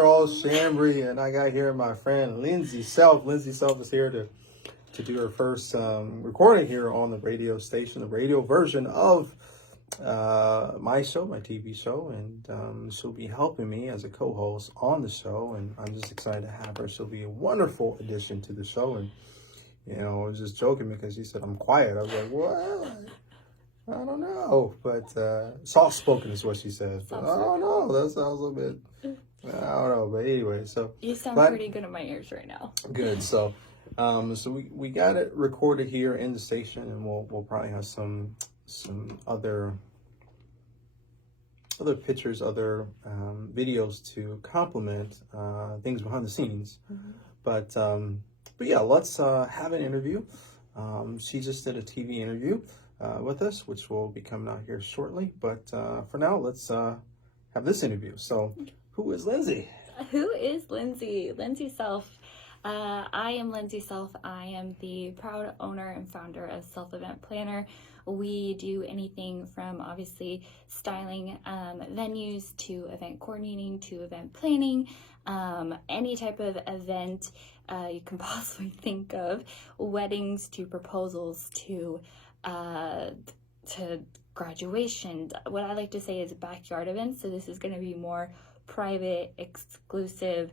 Charles Shambry, and I got here my friend Lindsey Self. Lindsey Self is here to do her first recording here on the radio station, the radio version of my show, my TV show, and she'll be helping me as a co-host on the show, and I'm just excited to have her. She'll be a wonderful addition to the show, and I was just joking because she said I'm quiet. I was like, well, I don't know, but soft-spoken is what she says. But I don't know. That sounds a bit, I don't know. But anyway, so you sound pretty good in my ears right now. Good. So, we got it recorded here in the station, and we'll probably have some other pictures, other videos to complement things behind the scenes. Mm-hmm. But yeah, let's have an interview. She just did a TV interview with us, which will be coming out here shortly. But for now, let's have this interview. So, who is Lindsey? Who is Lindsey? Lindsey Self. I am Lindsey Self. I am the proud owner and founder of Self Event Planner. We do anything from obviously styling venues to event coordinating to event planning, any type of event you can possibly think of, weddings to proposals to graduation. What I like to say is backyard events. So this is going to be more private, exclusive,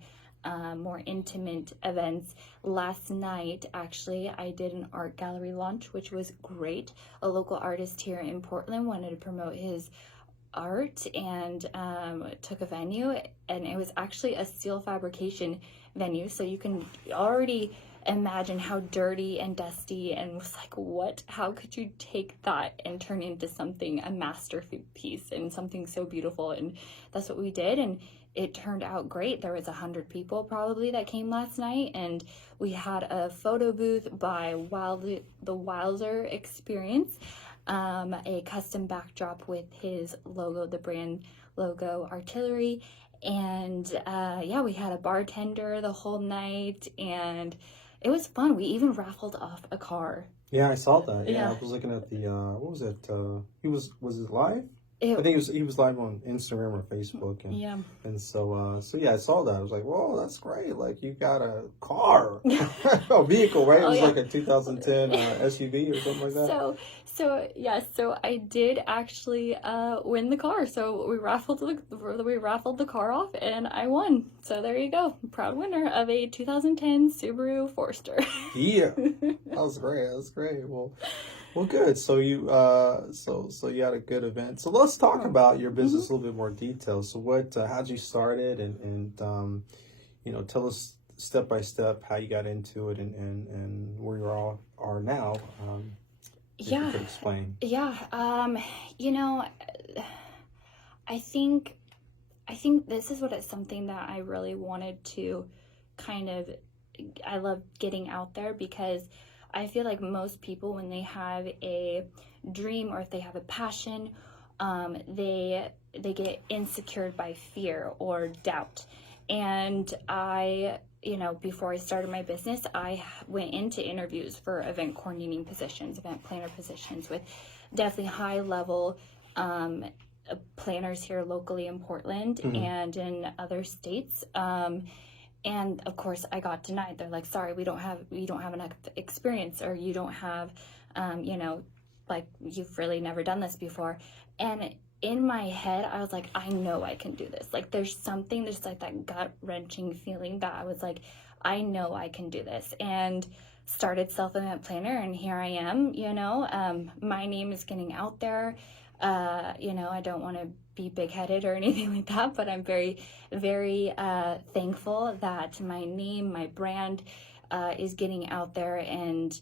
more intimate events. Last night, actually, I did an art gallery launch, which was great. A local artist here in Portland wanted to promote his art and took a venue, and it was actually a steel fabrication venue. So you can already imagine how dirty and dusty, and was like, what? How could you take that and turn into something, a masterpiece and something so beautiful? And that's what we did, and it turned out great. There was 100 people probably that came last night, and we had a photo booth by the Wilder Experience, a custom backdrop with his logo, the brand logo, Artillery, and yeah, we had a bartender the whole night, and it was fun. We even raffled off a car. Yeah, I saw that. Yeah. I was looking at the what was it? Was it live? I think he was live on Instagram or Facebook, and so yeah, I saw that. I was like, whoa, that's great! Like, you got a car, a vehicle, right? It was like a 2010 SUV or something like that. So I did actually win the car. So we raffled the car off, and I won. So there you go, proud winner of a 2010 Subaru Forester. Yeah, that was great. That was great. Well, good. So you you had a good event. So let's talk about your business a little bit more detail. So how'd you start it, and tell us step by step how you got into it, and where you all are now. If you could explain. Yeah. I think this is it's something that I really wanted to I love getting out there, because I feel like most people, when they have a dream or if they have a passion, they get insecure by fear or doubt. And I, before I started my business, I went into interviews for event coordinating positions, event planner positions, with definitely high level planners here locally in Portland and in other states. And of course I got denied. They're like, sorry, we don't have enough experience, or you don't have, you've really never done this before. And in my head, I was like, I know I can do this. Like, there's like that gut wrenching feeling that I was like, I know I can do this. And started Self Event Planner, and here I am, my name is getting out there. I don't want to be big-headed or anything like that, but I'm very, very thankful that my name, my brand is getting out there and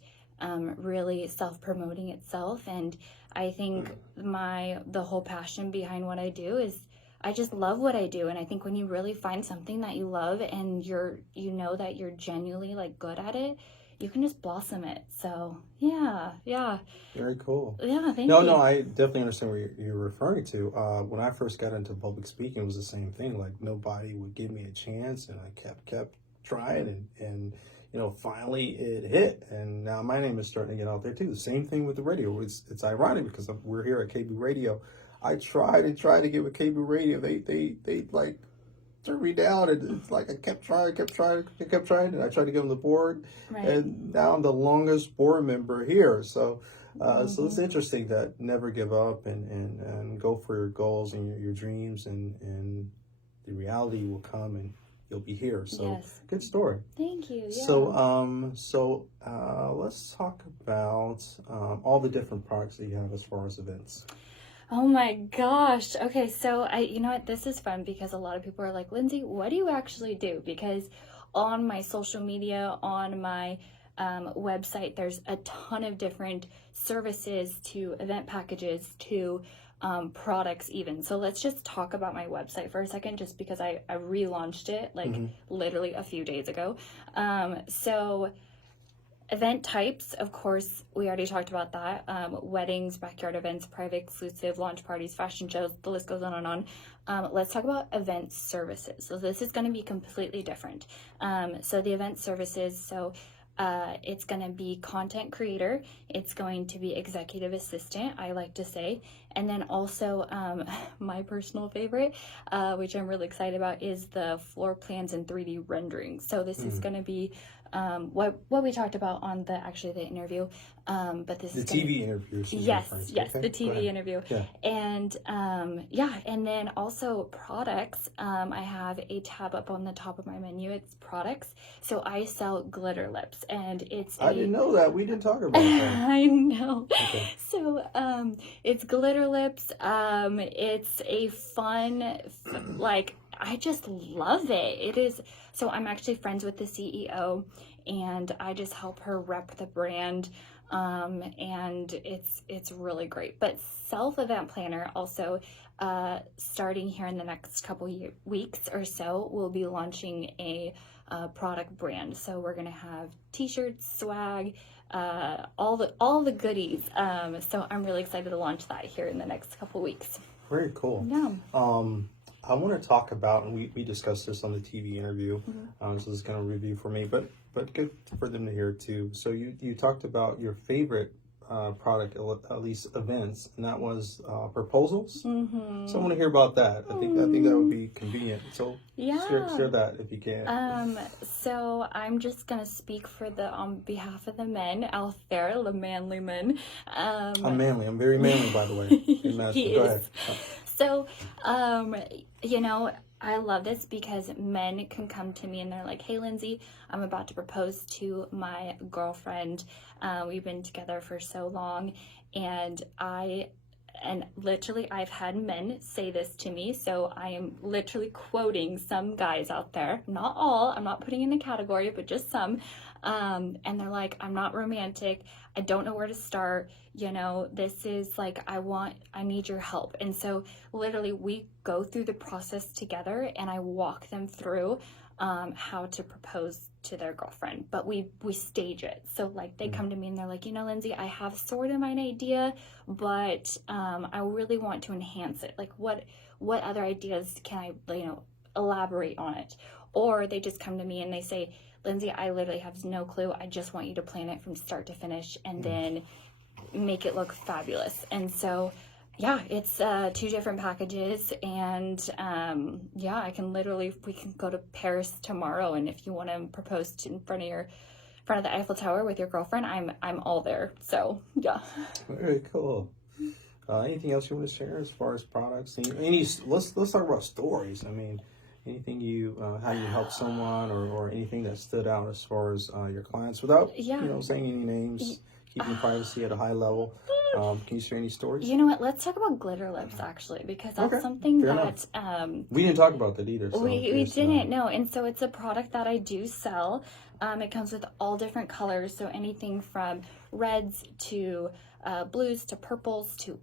really self-promoting itself. And I think the whole passion behind what I do is I just love what I do. And I think when you really find something that you love and you know that you're genuinely good at it, you can just blossom it. So yeah. Very cool. Yeah, thank you. No, I definitely understand what you're referring to. When I first got into public speaking, it was the same thing. Like, nobody would give me a chance, and I kept trying, and finally it hit, and now my name is starting to get out there too. The same thing with the radio. It's ironic because we're here at KBOO Radio. I tried to get with KBOO Radio. They turned me down. And it's like I kept trying, and I tried to get on the board, Right. and now I'm the longest board member here. So, Mm-hmm. so it's interesting that never give up and go for your goals and your dreams, and the reality will come and you'll be here. So Yes. good story. Thank you. Yeah. So let's talk about all the different products that you have as far as events. Oh my gosh. Okay, so you know what, this is fun because a lot of people are like, Lindsey, what do you actually do? Because on my social media, on my website, there's a ton of different services to event packages to products even. So let's just talk about my website for a second, just because I relaunched it like literally a few days ago. So event types, of course, we already talked about that. Weddings, backyard events, private, exclusive, launch parties, fashion shows, the list goes on and on. Let's talk about event services. So this is going to be completely different. So the event services, so it's going to be content creator. It's going to be executive assistant, I like to say. And then also my personal favorite, which I'm really excited about, is the floor plans and 3D rendering. So this is going to be what we talked about on the interview, but this the is TV interview. Yes, okay, the TV interview. Yeah. And and then also products. I have a tab up on the top of my menu. It's products. So I sell glitter lips, and I didn't know that. We didn't talk about that. I know. Okay. So it's glitter lips. It's a fun, like, I just love it. It is. So I'm actually friends with the CEO, and I just help her rep the brand. And it's really great. But Self Event Planner also, starting here in the next couple weeks or so, we'll be launching a product brand. So we're gonna have t-shirts, swag, all the goodies. So I'm really excited to launch that here in the next couple weeks. Very cool. Yeah. I want to talk about, and we discussed this on the TV interview, so this is kind of a review for me, but good for them to hear too. So you talked about your favorite product, at least events, and that was proposals. So I want to hear about that. I think that would be convenient. So share that if you can. So I'm just gonna speak on behalf of the men out there, the manly men. I'm manly. I'm very manly, by the way. Go ahead. So, you know, I love this because men can come to me and they're like, hey, Lindsey, I'm about to propose to my girlfriend. We've been together for so long, and literally I've had men say this to me. So I am literally quoting some guys out there, not all, I'm not putting in a category, but just some. And they're like, I'm not romantic. I don't know where to start. You know, this is like, I need your help. And so literally we go through the process together, and I walk them through how to propose to their girlfriend, but we stage it. So like they come to me and they're like, you know, Lindsey, I have sort of an idea, but I really want to enhance it. Like what other ideas can I, elaborate on it? Or they just come to me and they say, Lindsey, I literally have no clue. I just want you to plan it from start to finish and then make it look fabulous. And so yeah, it's 2 different packages, and we can go to Paris tomorrow, and if you want to propose in front of the Eiffel Tower with your girlfriend, I'm all there. So yeah. Very cool. Anything else you want to share as far as products? Let's talk about stories. I mean, anything how you help someone, or anything that stood out as far as your clients, without saying any names, keeping privacy at a high level. Can you share any stories? You know what? Let's talk about glitter lips, actually, because that's something that we didn't talk about that either. So we didn't. No, and so it's a product that I do sell. It comes with all different colors, so anything from reds to blues to purples to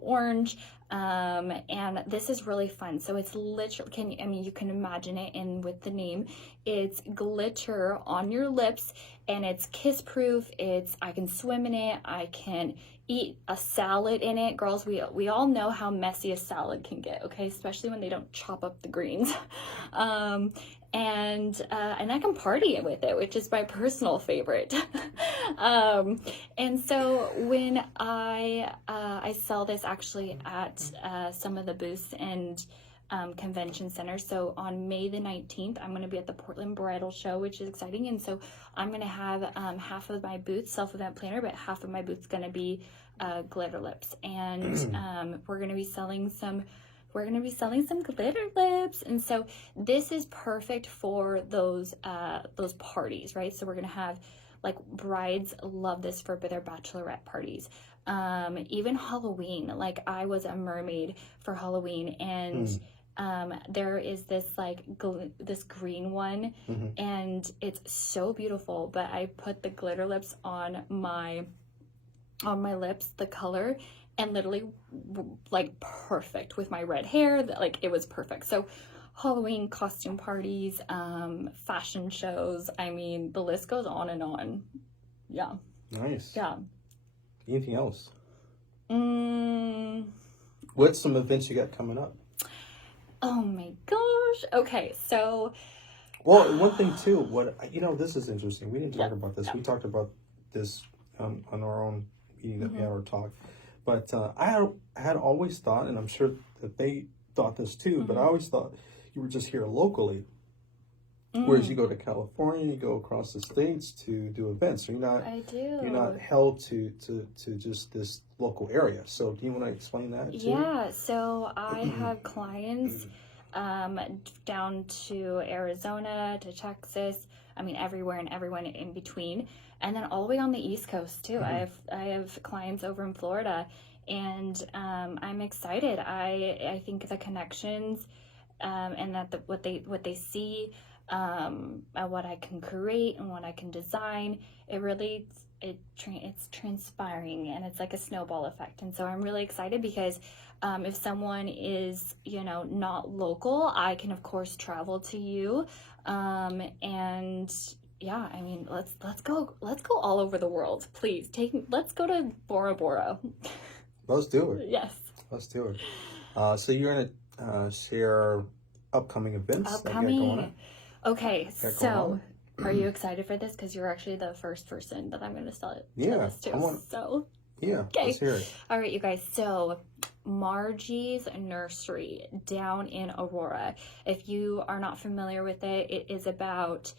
orange. And this is really fun. So it's literally, you can imagine it with the name. It's glitter on your lips, and it's kiss proof. I can swim in it. I can eat a salad in it. Girls, we all know how messy a salad can get, okay? Especially when they don't chop up the greens. And I can party with it, which is my personal favorite. And so when I sell this actually at some of the booths, and Convention Center. So on May the 19th, I'm going to be at the Portland Bridal Show, which is exciting. And so I'm going to have half of my booth, self-event planner, but half of my booth's going to be glitter lips. And we're going to be selling some glitter lips. And so this is perfect for those parties, right? So we're going to have, like, brides love this for their bachelorette parties. Even Halloween, like, I was a mermaid for Halloween, and there is this, like, this green one, and it's so beautiful, but I put the glitter lips on my lips, the color, and literally, like, perfect with my red hair, like, it was perfect. So Halloween costume parties, fashion shows, I mean, the list goes on and on. Yeah. Nice. Yeah. Anything else? What's some events you got coming up? Oh my gosh. Okay, so. Well, one thing too, this is interesting. We didn't talk about this. Yeah. We talked about this on our own meeting that we had our talk. But I had always thought, and I'm sure that they thought this too, but I always thought you were just here locally. Whereas you go to California, you go across the states to do events. So you're not held to just this local area. So do you want to explain that too? Yeah, so I have clients down to Arizona, to Texas, I mean everywhere and everyone in between, and then all the way on the East Coast too. I have clients over in Florida, and I'm excited. I think the connections and that what they see, and what I can create and what I can design, it's transpiring, and it's like a snowball effect. And so I'm really excited because if someone is, not local, I can of course travel to you, and yeah, I mean, let's go all over the world, please. Let's go to Bora Bora. Let's do it. Yes. Let's do it. So you're gonna share upcoming events that you got going on? Okay, so are you excited for this? Because you're actually the first person that I'm going to sell this to. Okay. Let's hear it. All right, you guys. So Margie's Nursery down in Aurora. If you are not familiar with it, it is about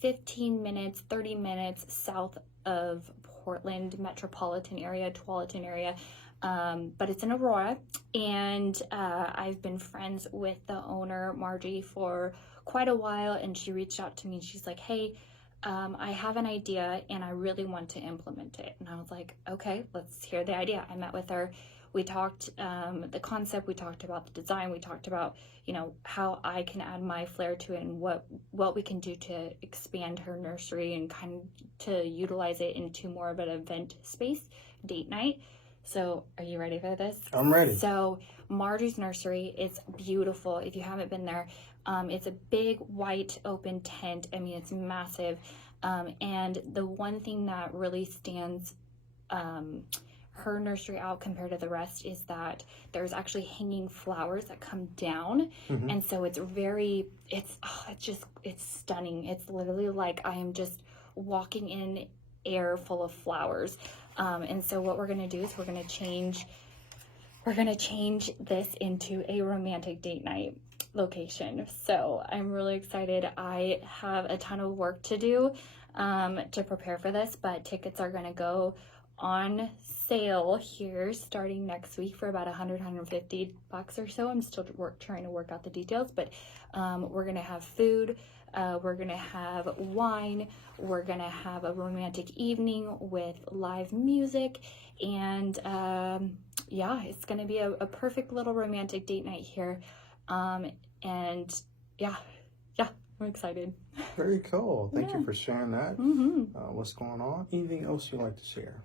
15 minutes, 30 minutes south of Portland metropolitan area, Tualatin area. But it's in Aurora, and I've been friends with the owner, Margie, for quite a while, and she reached out to me and she's like, hey, I have an idea and I really want to implement it. And I was like, okay, let's hear the idea. I met with her. We talked the concept, we talked about the design, we talked about, how I can add my flair to it, and what we can do to expand her nursery and kind of to utilize it into more of an event space, date night. So are you ready for this? I'm ready. So Margie's Nursery, it's beautiful. If you haven't been there, it's a big white open tent. I mean, it's massive. And the one thing that really stands her nursery out compared to the rest is that there's actually hanging flowers that come down. And so it's stunning. It's literally like I am just walking in air full of flowers. And so what we're going to do is we're going to change this into a romantic date night location. So I'm really excited. I have a ton of work to do to prepare for this, but tickets are going to go on sale here starting next week for about $150 or so. I'm still trying to work out the details, but we're going to have food. We're going to have wine. We're going to have a romantic evening with live music. And it's going to be a perfect little romantic date night here. I'm excited. Very cool. Thank you for sharing that. What's going on? Anything else you'd like to share?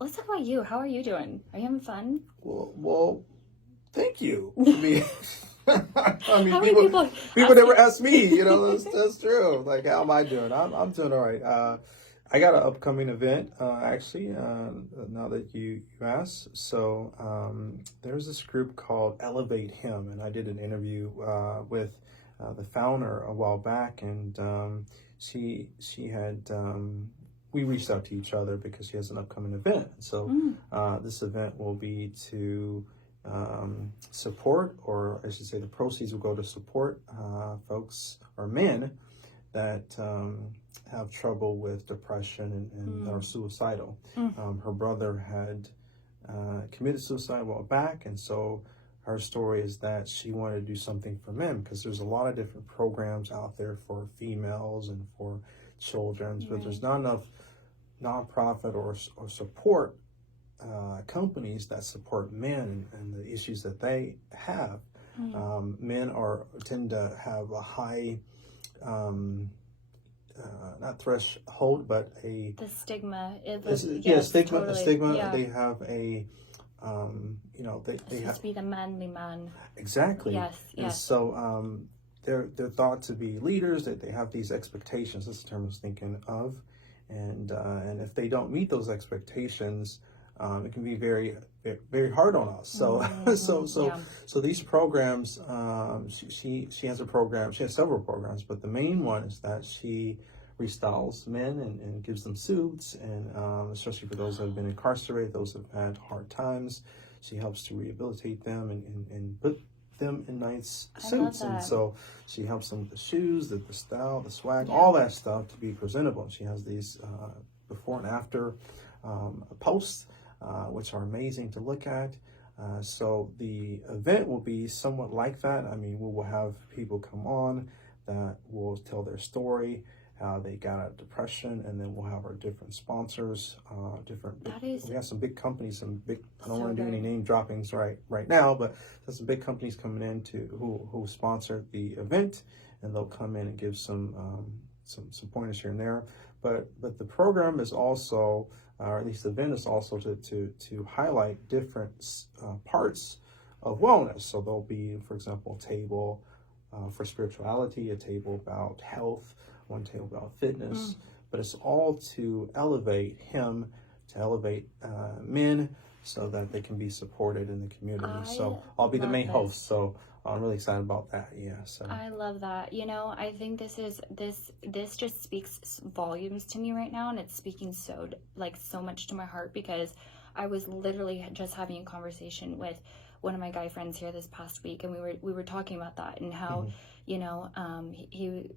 Let's talk about you. How are you doing? Are you having fun? Well, thank you. I mean, people never ask me, that's true. Like, how am I doing? I'm doing all right. I got an upcoming event, actually, now that you asked. So there's this group called Elevate Him, and I did an interview with the founder a while back, and she had, we reached out to each other because she has an upcoming event. So this event will be to support, or I should say the proceeds will go to support folks or men that have trouble with depression and are suicidal. Her brother had committed suicide a while back, and so her story is that she wanted to do something for men, because there's a lot of different programs out there for females and for children, but there's not enough nonprofit or support companies that support men and the issues that they have. Men tend to have a high not threshold, but the stigma. Stigma. Yeah. They have a they have to be the manly man. Exactly. Yes. And so they're thought to be leaders. That they have these expectations. That's the term I was thinking of, and if they don't meet those expectations, it can be very, very hard on us. So so these programs. She has a program. She has several programs, but the main one is that she restyles men and gives them suits, and especially for those that have been incarcerated, those who have had hard times, she helps to rehabilitate them and put them in nice suits. And so she helps them with the shoes, the style, the swag, all that stuff to be presentable. She has these before and after posts, which are amazing to look at. So the event will be somewhat like that. I mean, we will have people come on that will tell their story, how they got out of depression, and then we'll have our different sponsors, we have some big companies, I don't want to do any name droppings right now, but there's some big companies coming in who sponsor the event, and they'll come in and give some pointers here and there. But the program is also, or at least the event is also to highlight different parts of wellness. So there'll be, for example, a table for spirituality, a table about health, one table about fitness, but it's all to elevate men so that they can be supported in the community. So I'll be the main host. So I'm really excited about that. Yeah. So I love that. I think this just speaks volumes to me right now, and it's speaking so much to my heart, because I was literally just having a conversation with one of my guy friends here this past week, and we were talking about that and how he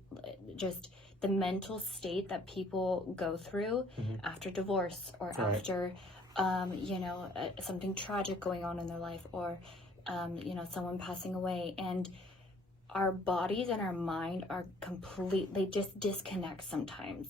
just the mental state that people go through after divorce or after something tragic going on in their life, or someone passing away, and our bodies and our mind are they just disconnect sometimes.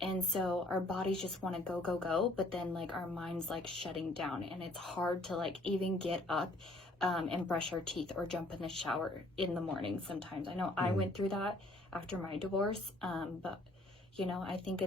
And so our bodies just want to go, but then our mind's shutting down, and it's hard to even get up and brush our teeth or jump in the shower in the morning sometimes. I know I went through that after my divorce, but I think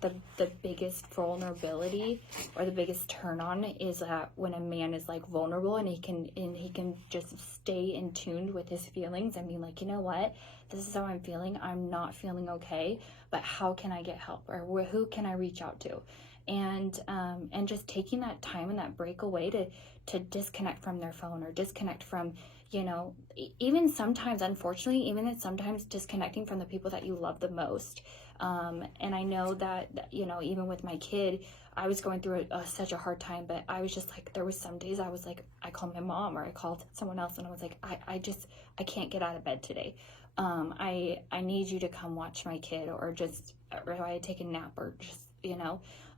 the biggest vulnerability or the biggest turn on is that when a man is vulnerable and he can just stay in tune with his feelings and be like, you know what, this is how I'm feeling. I'm not feeling okay, but how can I get help, or who can I reach out to? And just taking that time and that break away to disconnect from their phone, or disconnect from, even sometimes, unfortunately, sometimes disconnecting from the people that you love the most. And I know that, even with my kid, I was going through such a hard time, but I was just there was some days I was I called my mom, or I called someone else, and I was I can't get out of bed today. I need you to come watch my kid, or I take a nap, or just,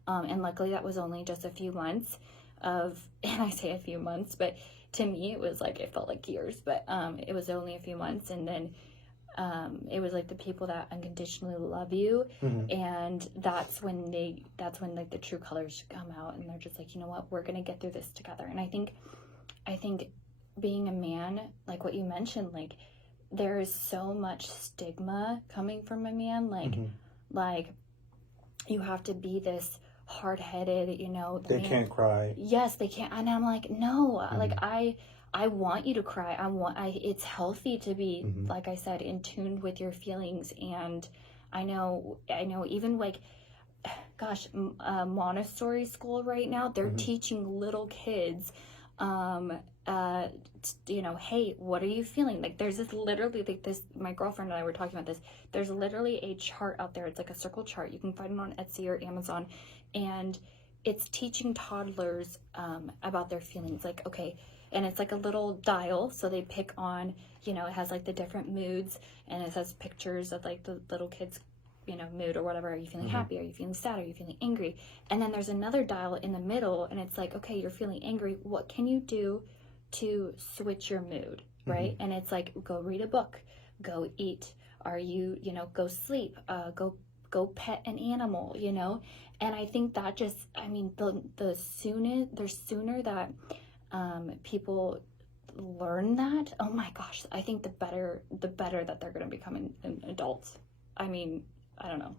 and luckily that was only just a few months and I say a few months, but to me it was it felt like years, but it was only a few months. And then it was the people that unconditionally love you, and that's when the true colors come out, and they're just you know what, we're gonna get through this together. And I think being a man, what you mentioned, there is so much stigma coming from a man, you have to be this hard-headed, they can't cry. Yes, they can't. And I'm no, I want you to cry. It's healthy to be, like I said, in tune with your feelings. And I know even gosh, Montessori school right now, they're teaching little kids, hey, what are you feeling? There's this literally, this, my girlfriend and I were talking about this. There's literally a chart out there. It's a circle chart. You can find it on Etsy or Amazon. And it's teaching toddlers about their feelings. Like, okay, and it's like a little dial, so they pick on, it has like the different moods, and it has pictures of like the little kids, mood or whatever. Are you feeling happy? Are you feeling sad? Are you feeling angry? And then there's another dial in the middle, and it's like, okay, you're feeling angry. What can you do to switch your mood, right? And it's like, go read a book, go eat. Are you, go sleep, go pet an animal, And I think that just, the sooner that people learn that, oh my gosh, I think the better that they're going to become an adults. I don't know.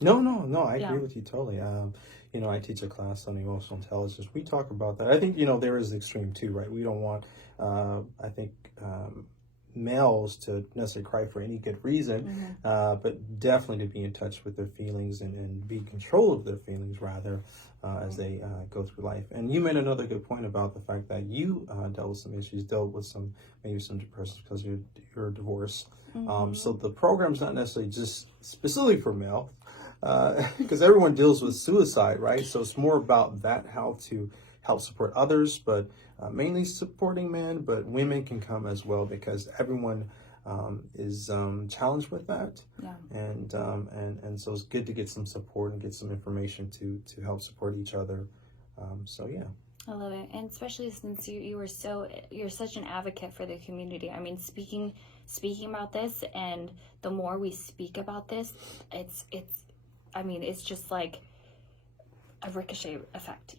No, I agree with you totally. I teach a class on emotional intelligence. We talk about that. I think, there is the extreme too, right? We don't want, males to necessarily cry for any good reason, but definitely to be in touch with their feelings and be in control of their feelings rather as they go through life. And you made another good point about the fact that you dealt with some issues, dealt with maybe some depression because you're divorced. So the program's not necessarily just specifically for male, because everyone deals with suicide, right? So it's more about that, how to help support others, but mainly supporting men, but women can come as well because everyone is challenged with that. Yeah. And so it's good to get some support and get some information to help support each other. So yeah. I love it, and especially since you're such an advocate for the community. Speaking about this, and the more we speak about this, it's just like a ricochet effect,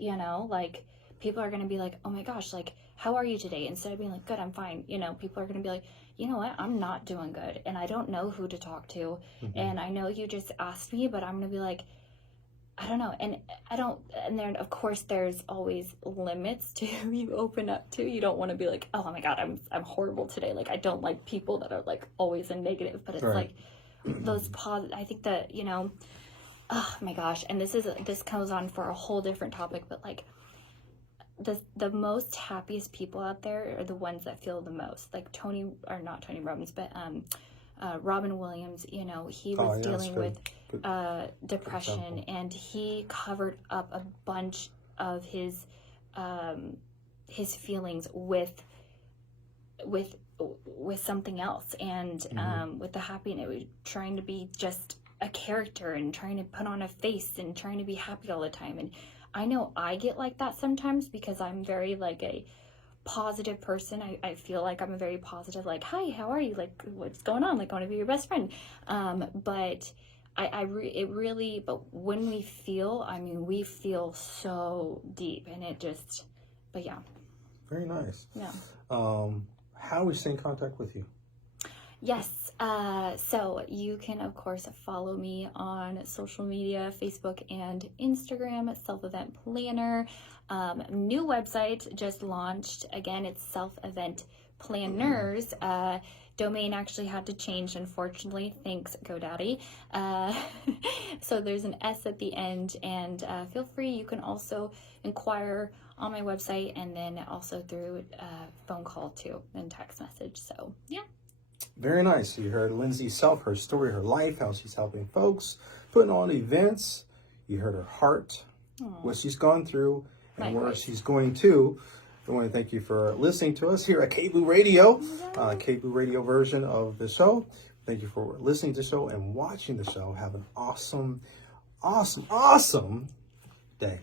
like people are going to be like, oh my gosh, like, how are you today? Instead of being like, good, I'm fine, people are going to be like, you know what, I'm not doing good, and I don't know who to talk to, and I know you just asked me, but I'm going to be like, I don't know, and then of course there's always limits to who you open up to. You don't want to be like, oh my god, I'm horrible today, like I don't like people that are like always in negative, but it's right. Like those positive, I think that, oh my gosh, and this comes on for a whole different topic, but like the most happiest people out there are the ones that feel the most. Like not Tony Robbins, but Robin Williams, he was dealing with depression, and he covered up a bunch of his feelings with something else, and with the happiness, trying to be just a character and trying to put on a face and trying to be happy all the time. And I know I get like that sometimes because I'm very like a positive person. I feel like I'm a very positive, like, hi, how are you? Like, what's going on? Like, I want to be your best friend. But but when we feel, we feel so deep, and it just, but yeah. Very nice. Yeah. How we stay in contact with you? Yes. So you can, of course, follow me on social media, Facebook and Instagram, Self-Event Planner. New website just launched. Again, it's Self-Event Planners. Domain actually had to change, unfortunately. Thanks, GoDaddy. So there's an S at the end, and feel free. You can also inquire on my website, and then also through phone call too, and text message. So yeah. Very nice. You heard Lindsey Self, her story, her life, how she's helping folks, putting on events. You heard her heart, what she's gone through, and where she's going to. I want to thank you for listening to us here at KBOO Radio, KBOO Radio version of the show. Thank you for listening to the show and watching the show. Have an awesome, awesome, awesome day.